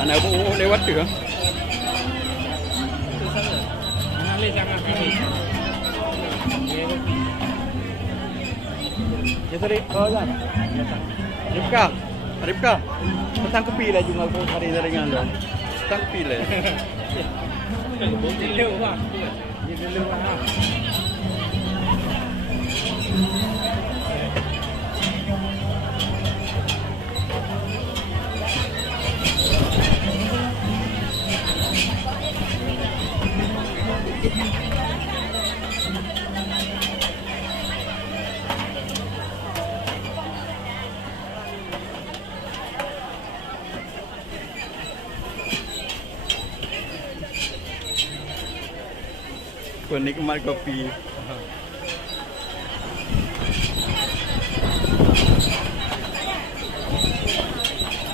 Anak buah lewat tu. Ya tadi kan. Ripka. Ripka. Petang kepi lah jungal ko hari ringan lo. Petang kepi lah. Lewat lah. Dia lewat lah. Penikmat kopi.